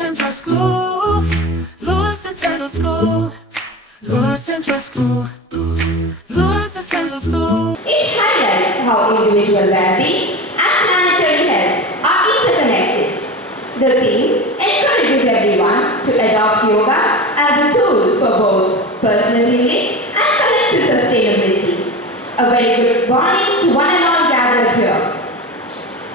Central School, Health-Lourdes Central School, Health-Lourdes Central School, Health-Lourdes Central School. It highlights how individual well-being and planetary health are interconnected. The theme encourages everyone to adopt yoga as a tool for both personal healing and collective sustainability. A very good morning to one and all gathered here.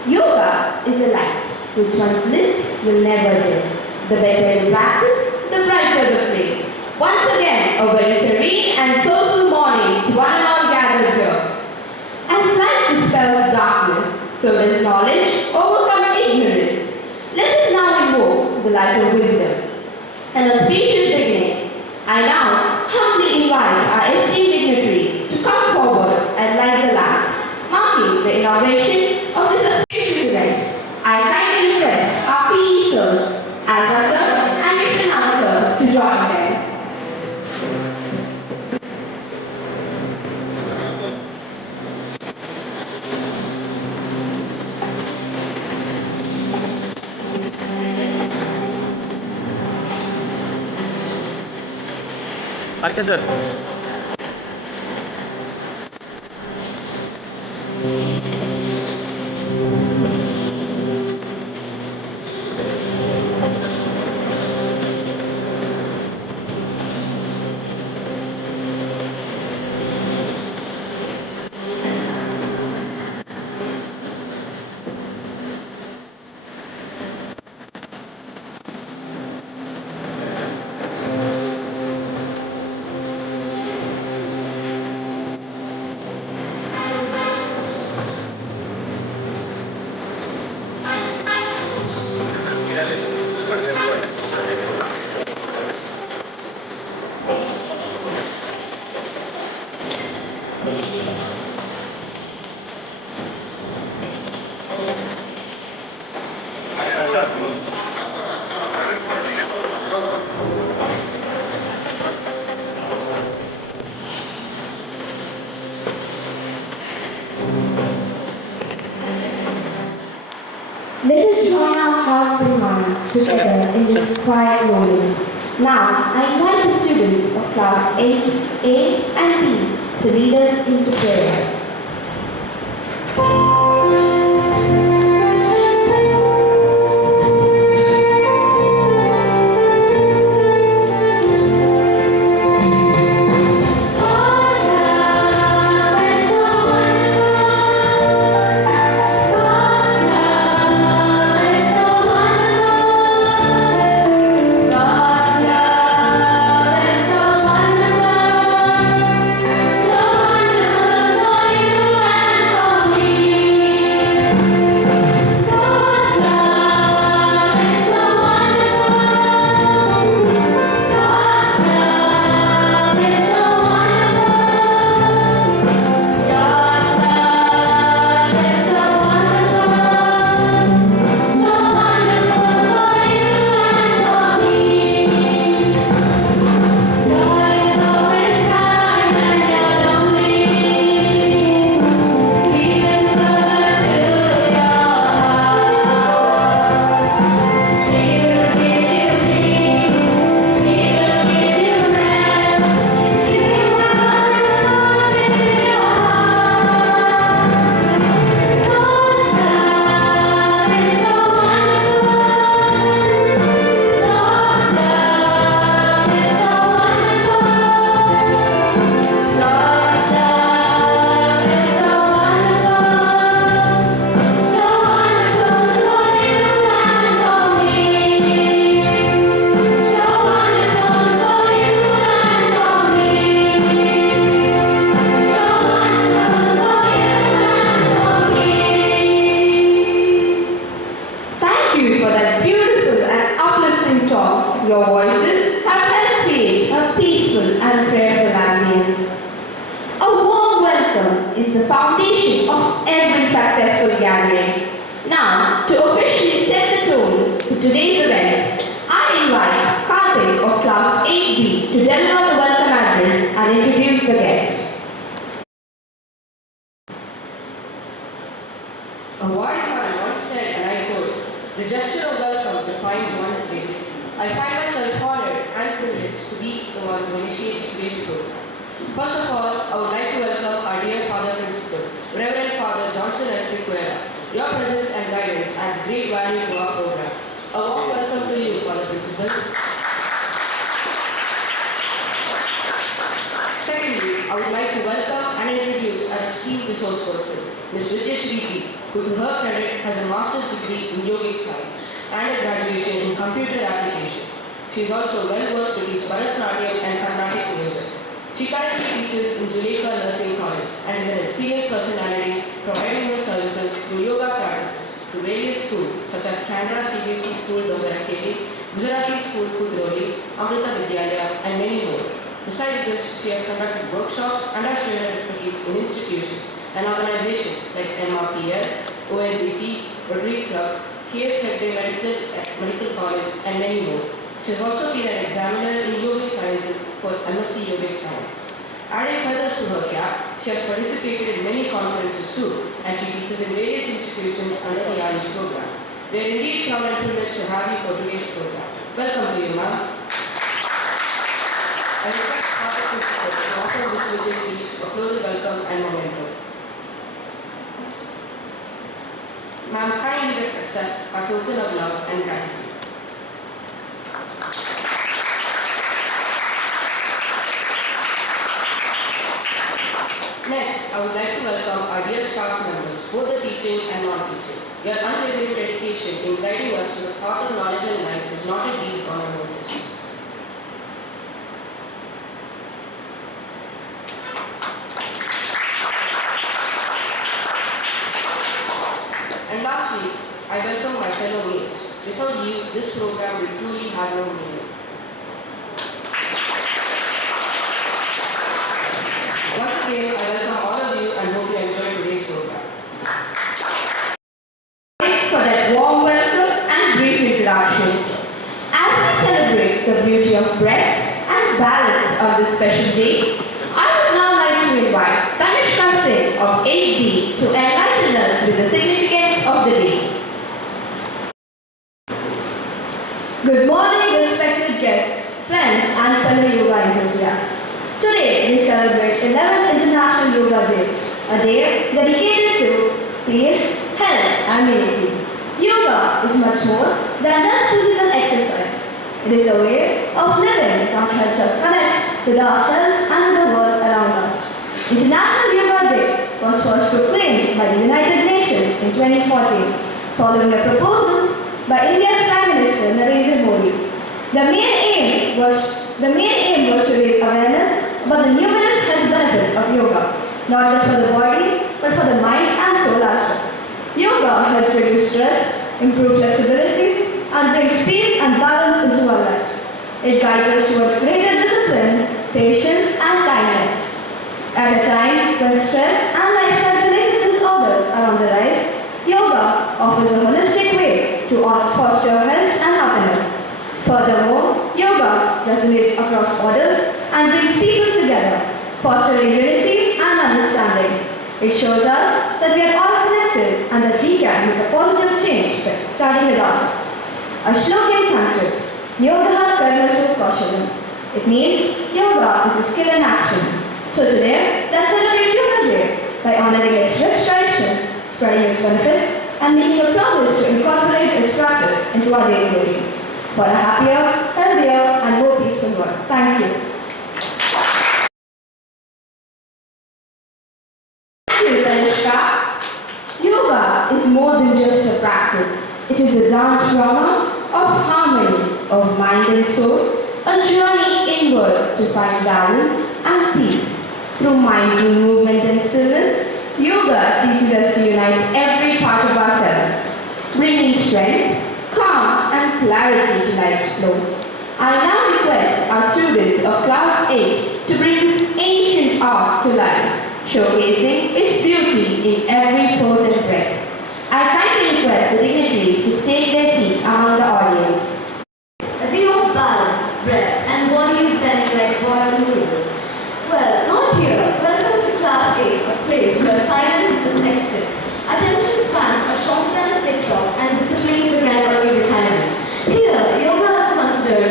Yoga is a light which once lit will never dim. The better you practice, the brighter the flame. Once again, a very serene and soulful morning to one and all gathered here. As light dispels darkness, so does knowledge overcome ignorance. Let us now invoke the light of wisdom. And auspicious beginning, I now humbly invite our esteemed dignitaries to come forward and light the lamp, marking the inauguration of this auspicious event. I kindly request our PE sir, Alberta and Mission Answer to join them. अच्छा sir Let us join our hearts and minds together in this quiet moment. Now, I invite the students of class 8A and B to lead us into prayer. Your voices have helped create a peaceful and prayerful ambience. A warm welcome is the foundation of every successful gathering. Now, to officially set the tone for today's event, I invite Karthik of Class 8B to deliver the welcome address and introduce the guest. A wise man once said, and I quote, "The gesture of welcome defines one's dignity." I find myself honored and privileged to be the one who initiates today's program. First of all, I would like to welcome our dear Father Principal, Reverend Father Johnson L. Sequeira. Your presence and guidance adds great value to our program. A warm welcome to you, Father Principal. Secondly, I would like to welcome and introduce our esteemed resource person, Ms. Vidya Shriti, who to her credit has a master's degree in yogic science and a graduation in computer application. She is also well versed to teach Bharatanatyam and Carnatic music. She currently teaches in Zuleika Nursing College and is an experienced personality providing her services through yoga practices to various schools such as Chandra CBSE School Dogarakeli, Gujarati School Kudroli, Amrita Vidyalaya and many more. Besides this, she has conducted workshops and has shared her expertise in institutions and organizations like MRPL, ONGC, Rotary Club, KS Hegde Medical College and many more. She has also been an examiner in yogic sciences for MSc Yogic Science. Adding feathers to her cap, she has participated in many conferences too, and she teaches in various institutions under the Ayush program. We are indeed proud and privileged to have you for today's program. Welcome to you, ma'am. I request Father Principal to offer Ms. Vidya speech a closing welcome and memento. Ma'am, kindly accept our token of love and gratitude. Next, I would like to welcome our dear staff members, both the teaching and non-teaching. Your unwavering dedication in guiding us to the path of knowledge and life is not a deed on our notice. And lastly, I welcome my fellow mates. Without you, this program will truly have no meaning. Once again, I welcome all of you and hope you enjoy today's program. For that warm welcome and brief introduction. As we celebrate the beauty of breath and balance on this special day, I would now like to invite Tanishka Singh of 8B to enlighten us with the significance of the day. Good morning, respected guests, friends and fellow yoga enthusiasts. Today we celebrate 11th International Yoga Day, a day dedicated to peace, health and unity. Yoga is much more than just physical exercise. It is a way of living that helps us connect with ourselves and the world around us. International Yoga Day was first proclaimed by the United Nations in 2014, following a proposal by India's Prime Minister Narendra Modi. The main aim was to raise awareness about the numerous health benefits of yoga, not just for the body, but for the mind and soul as well. Yoga helps reduce stress, improve flexibility, and brings peace and balance into our lives. It guides us towards greater discipline, patience, and kindness. At a time when stress and lifestyle-related disorders are on the rise, yoga offers a holistic way to foster health and happiness. Furthermore, yoga resonates across borders and brings people together, fostering unity and understanding. It shows us that we are all connected and that we can make a positive change starting with ourselves. A shloka in Sanskrit, Yoga Karmasu Kaushalam. It means yoga is a skill in action. So today, let's celebrate Yoga Day by honoring its rich tradition, spreading its benefits, and making a promise to incorporate its practice into our daily routines for a happier, healthier, and more peaceful world. Thank you. Thank you, Tanishka. Yoga is more than just a practice. It is a dance drama of harmony of mind and soul, a journey inward to find balance and peace. Through mindful movement and stillness, yoga teaches us to unite every part of ourselves, bringing strength, calm and clarity to life's flow. I now request our students of Class 8 to bring this ancient art to life, showcasing its beauty in every pose and breath. I kindly request the dignitaries to take their seat among the audience. A day of balance, breath, and body is bending like boiled noodles. Well, not here. Welcome to Class 8, a place where silence is extinct. Attention spans are shorter than a TikTok and discipline to get early retirement. Here, yoga is considered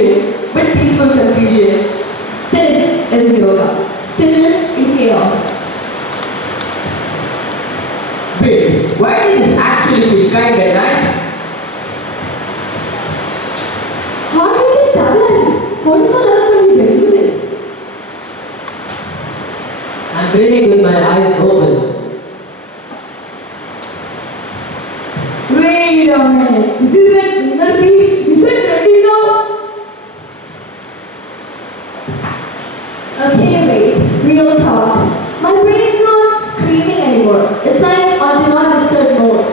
confusion, but peaceful confusion. This is yoga. Stillness in chaos. Wait, why did this actually feel kind and nice? Heart rate is stabilizing. Cortisol levels will be reducing. I'm breathing with my eyes open. Wait a minute. This is like inner peace. Is it ready now? Okay, wait. Real talk. My brain's not screaming anymore. It's like on do not disturb mode.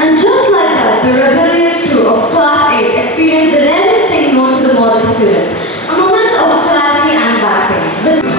And just like that, the rebellious crew of Class 8 experienced the rarest thing known to the modern students, a moment of clarity and back pain. But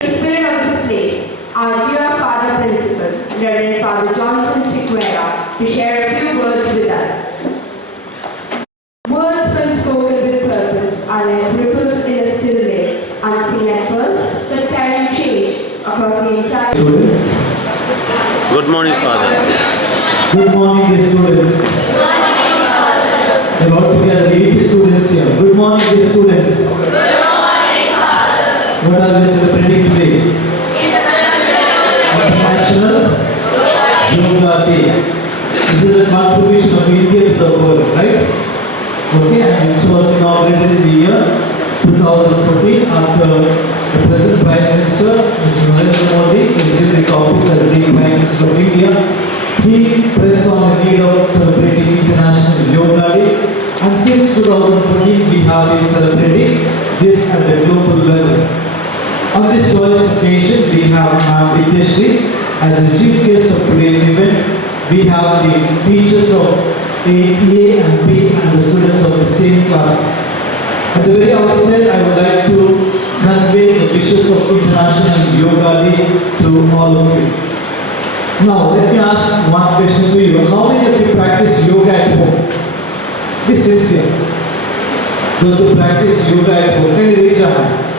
The spirit of this place, our dear Father Principal, Reverend Father Johnson Chiquera, to share a few words with us. Words when spoken with purpose are like ripples in a still lake, unseen at first, but carrying change across the entire Students, Good morning, Father. good morning, dear students. There are altogether 80 students here. Good morning, dear students. What are we celebrating today? International Yoga Day. This is a contribution of India to the world, right? Okay, and it was inaugurated in the year 2014 after the present Prime Minister, Mr. Narendra Modi, assumed his office as the Prime Minister of India. He pressed on the need of celebrating International Yoga Day, and since 2014 we have been celebrating this at the global level. On this joyous occasion, we have Ma'am Vidyashri as the chief guest of today's event. We have the teachers of A and B and the students of the same class. At the very outset, I would like to convey the wishes of International Yoga Day to all of you. Now, let me ask one question to you. How many of you practice yoga at home? Be sincere. Those who practice yoga at home, can you raise your hand?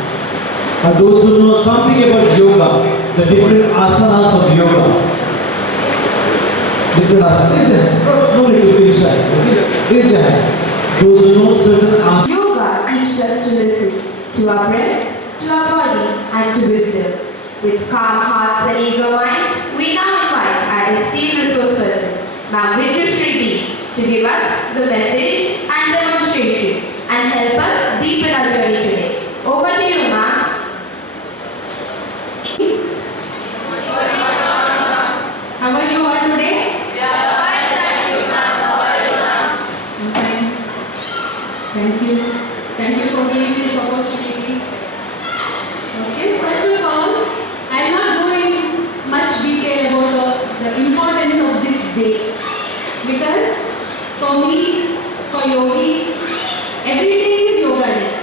And those who know something about yoga, the different asanas of yoga. Different asanas. Raise your hand. No need to feel shy. Okay? Raise your hand. Those who know certain asanas. Yoga teaches us to listen to our breath, to our body, and to wisdom. With calm hearts and eager minds, we now invite our esteemed resource person, Ma'am Vidyashri, to give us the message and demonstration and help us deepen our journey today. Over to you, ma'am. How are you all today? I'm fine. Thank you. Thank you for giving this opportunity. Okay, first of all, I will not go in much detail about the importance of this day. Because for me, for yogis, every day is yoga day.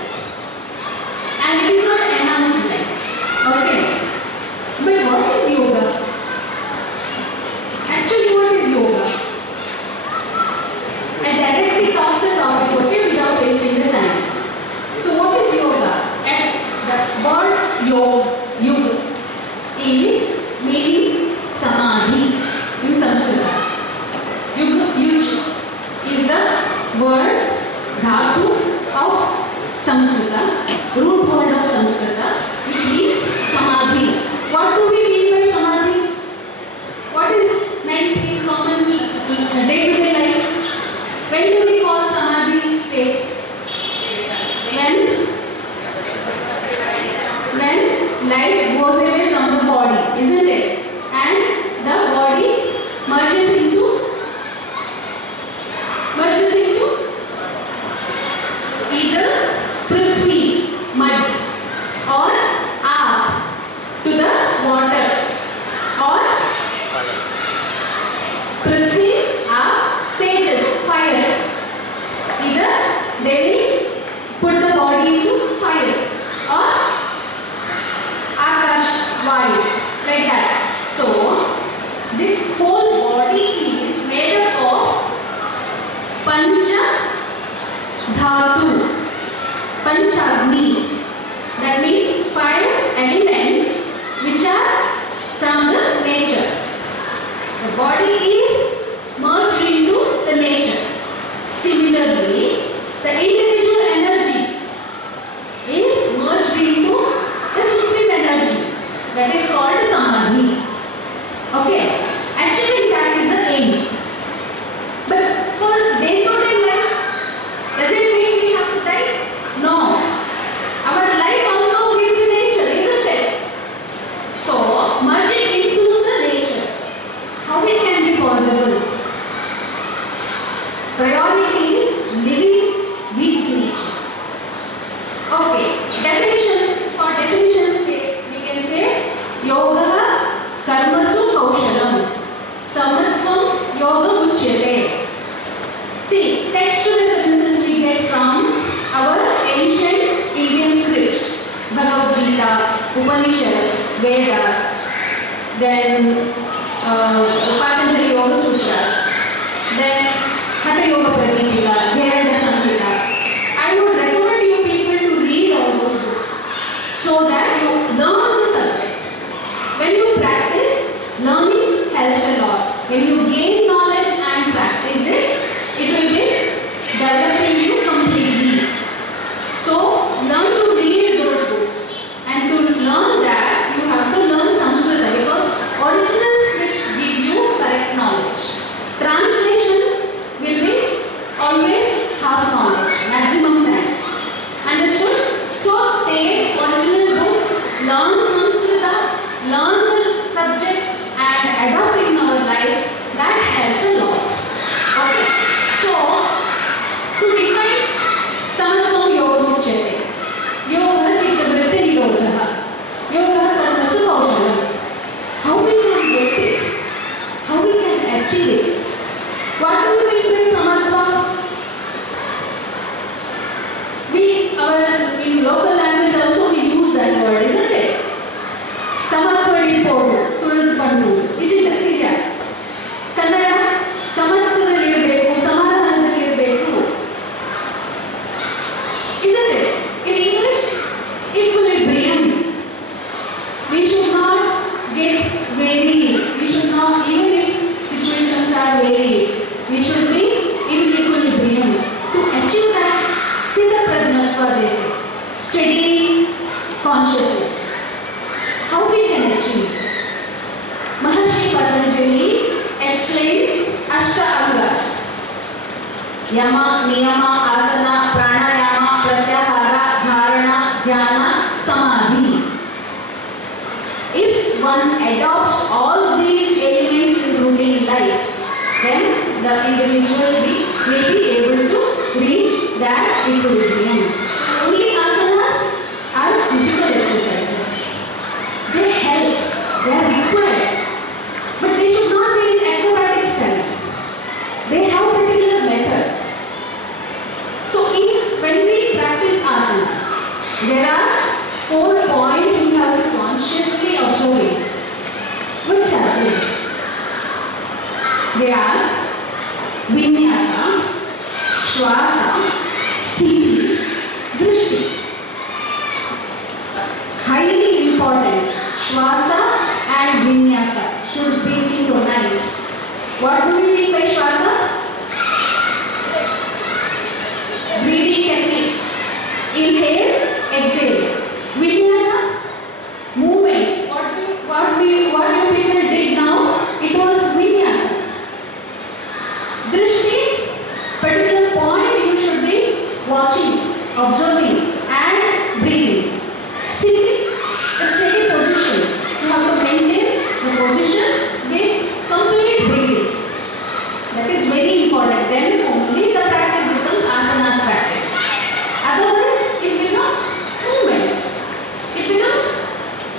And it is not announced like. Okay. But what is yoga? Actually, what is yoga? I directly talk the topic, okay, without wasting the time. So what is yoga? And the word yoga is meaning samadhi in Sanskrit. Yuj is the word dhatu of Sanskrit, root word of Sanskrit, which means samadhi. What do we mean by samadhi? What is meant in common day-to-day life? When do we call samadhi state? When life goes away from the body, isn't it? And the body merges into either Prithvi like that. So this whole body is made up of Pancha Dhatu, Panchagni. That means 5 elements which are from the nature. The body is merged into the nature. Similarly, the individual energy is merged into the supreme energy, that is called Samadhi. Okay, actually that is the aim. But for day-to-day life, does it mean we have to die? No. Our life also with the nature, isn't it? So, merging into the nature, how it can be possible? Priority is living with nature. Okay, definitions. For definitions sake, we can say yoga karmasu kaushalam, samatvam yoga uchyate. See, text references we get from our ancient Indian scripts, Bhagavad Gita, Upanishads, Vedas, then Patanjali Yoga Sutras, then Hatha Yoga Pradipika, Dhyana Samhita. I would recommend you people to read all those books so that you learn the subject. When you practice, learning helps a lot. When you gain knowledge and practice it, it will be developing you completely. So, learn to read those books, and to learn that you have to learn Sanskrit because original scripts give you correct knowledge. Translations will be always half knowledge, maximum time. Understood? So, take original books, learn Sanskrit, learn the subject and adopt it in our life. That helps a lot. Okay. So, to define Samatvam Yoga Uchyate, Yoga Chitta Vritti Nirodha, Yoga Karmasu Kaushalam. How we can get it? How we can achieve it? What do you mean by Samatva? In local language also we use that word, isn't it? Samatva Ripodu, Turun Pandu. Is it the Krishna? Kannada, Samatva Irbeku, Samadhananda Irbeku. Isn't it? In English, equilibrium. We should not get varied. We should not, even if situations are varied, we should be in equilibrium. To achieve that, Sthita Prajnatva they say, steady consciousness. How we can achieve? Maharshi Patanjali explains Ashta Angas. Yama, Niyama, Asana, Pranayama, Pratyahara, Dharana, Dhyana, Samadhi. If one adopts all these elements in routine life, then the individual may be able to reach that equilibrium. Only asanas are physical exercises. They help, they are required, but they should not be in acrobatic style. They have particular method. So when we practice asanas, there are 4 points we have to consciously observe. Which are they? They are Vinyasa, Shwasa, Sthiti, Drishti. Highly important, Shwasa and Vinyasa should be synchronized. What do we mean by Shwasa? Breathing techniques. Inhale, exhale. Vinyasa, movements. What you people did now, it was Vinyasa. Drishti, particular point you should be watching, observing and breathing. Sthiti, a steady position. You have to maintain the position with complete breathings. That is very important. Then only the practice becomes asanas practice. Otherwise, it becomes movement. It becomes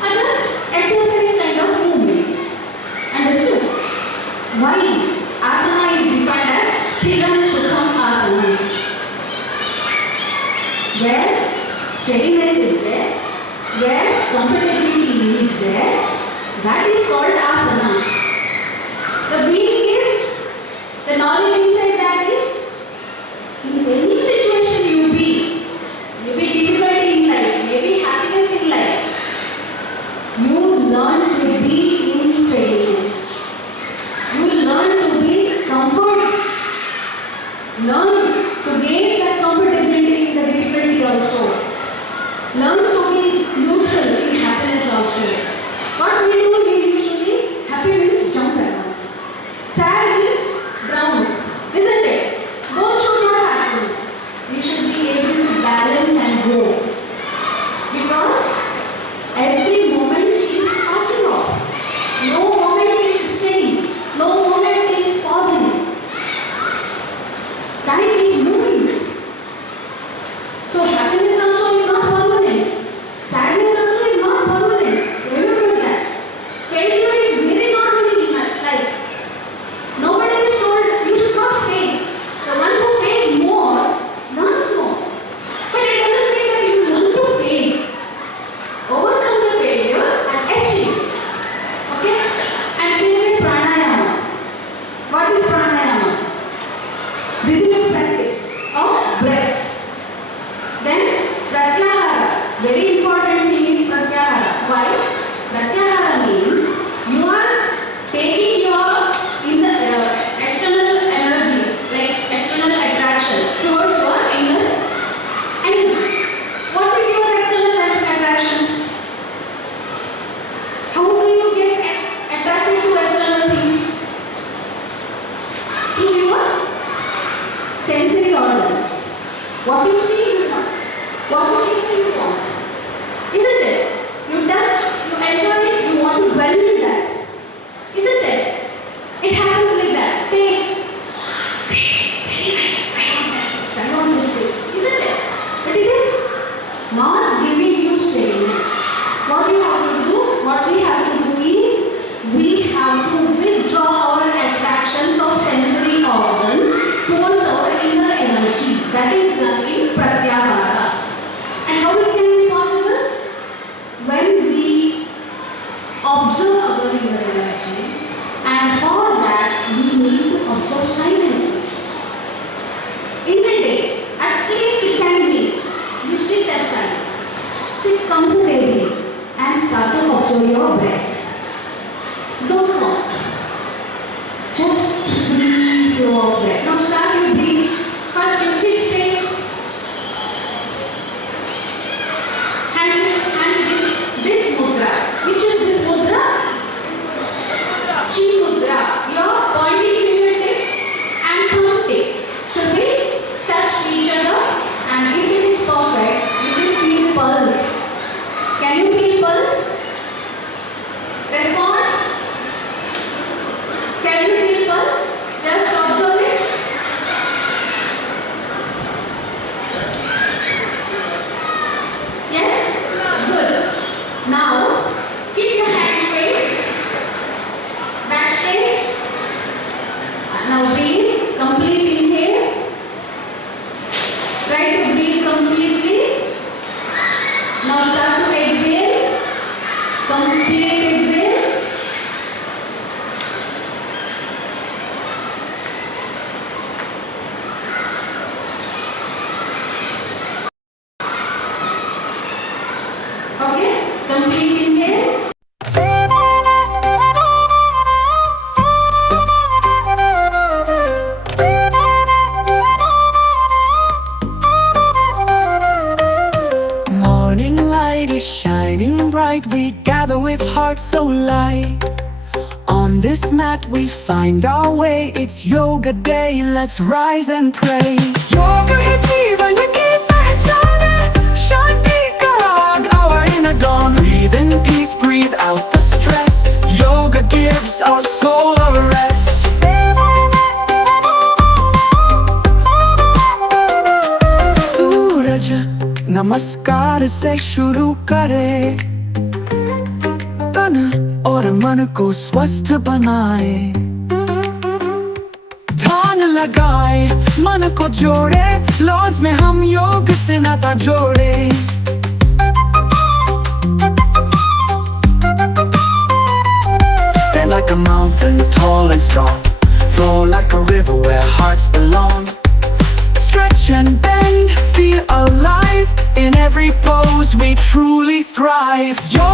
other exercise kind of movement. Understood? Why? Asana is defined as Sthiram Sukham Asana. Where steadiness is there, where comfortability is there, That is called asana. The meaning is, the knowledge inside that is, in any situation you be, maybe difficulty in life, maybe happiness in life, you learn to be in steadiness. You learn to be comfort. Learn to gain that comfortability in the difficulty also. Learn to be neutral in happiness also. What we do, we usually, happy means jump around. Sad means drown. Isn't it? Both should not happen. We should be able to balance and go. Because every moment is passing off. No moment is steady. No moment is pausing. Time is moving. So happiness also is not permanent. Sadness also is not permanent. Remember that. Failure is very normal in life. Nobody is told you should not fail. The one who fails more learns more. But it doesn't mean that you learn to fail. Overcome the failure and achieve. Okay? And same way pranayama. What is pranayama? Rhythmic practice of breath. Then pratyahara. Very important thing is pratyahara. Why? Pratyahara means you are taking your external energies, like external attractions, towards your inner energy. What is your external attraction? How do you get attracted to external things? Through your sensory organs. What you see, you want. What you hear, you want. Isn't it? You touch, you enjoy it, you want to dwell in that. Isn't it? It happens like that. Taste. Very nice. Stand on this stage. Isn't it? But it is not giving you steadiness. What you have to do, what we have to do is, we have to withdraw our attractions of sensory organs towards our inner energy. That is done in pratyahara. And how it can be possible? When we observe our inner energy, and for that we need to observe silence first. In the day, at least 10 minutes, you sit aside, sit comfortably and start to observe your breath. Don't walk. Just free flow of breath. Now start you breathe. First you sit straight. Hands with this mudra. Which is this mudra? Chi mudra. Your pointing fingertip and thumb tip should be touch each other, and if it is perfect, you will feel pulse. Can you feel pulse? Respond. Can you feel pulse? Just observe it. Yes? Good. Now, keep your hands straight. Back straight. Now breathe. Complete inhale. Try to breathe completely. Now start to exhale. Complete exhale. Okay, complete inhale. Morning light is shining bright. We gather with hearts so light. On this mat we find our way. It's yoga day, let's rise and pray. Yoga hai jeevan ki pehchan hai. Shanti ka raag, our inner dawn. Breathe in peace, breathe out the stress. Yoga gives our soul a rest. सूरज नमस्कार से शुरू करे, तन और मन को स्वस्थ बनाए। ध्यान लगाए, मन को जोड़े, लॉर्ड्स में हम योग से नाता जोड़े। every pose we truly thrive. Yoga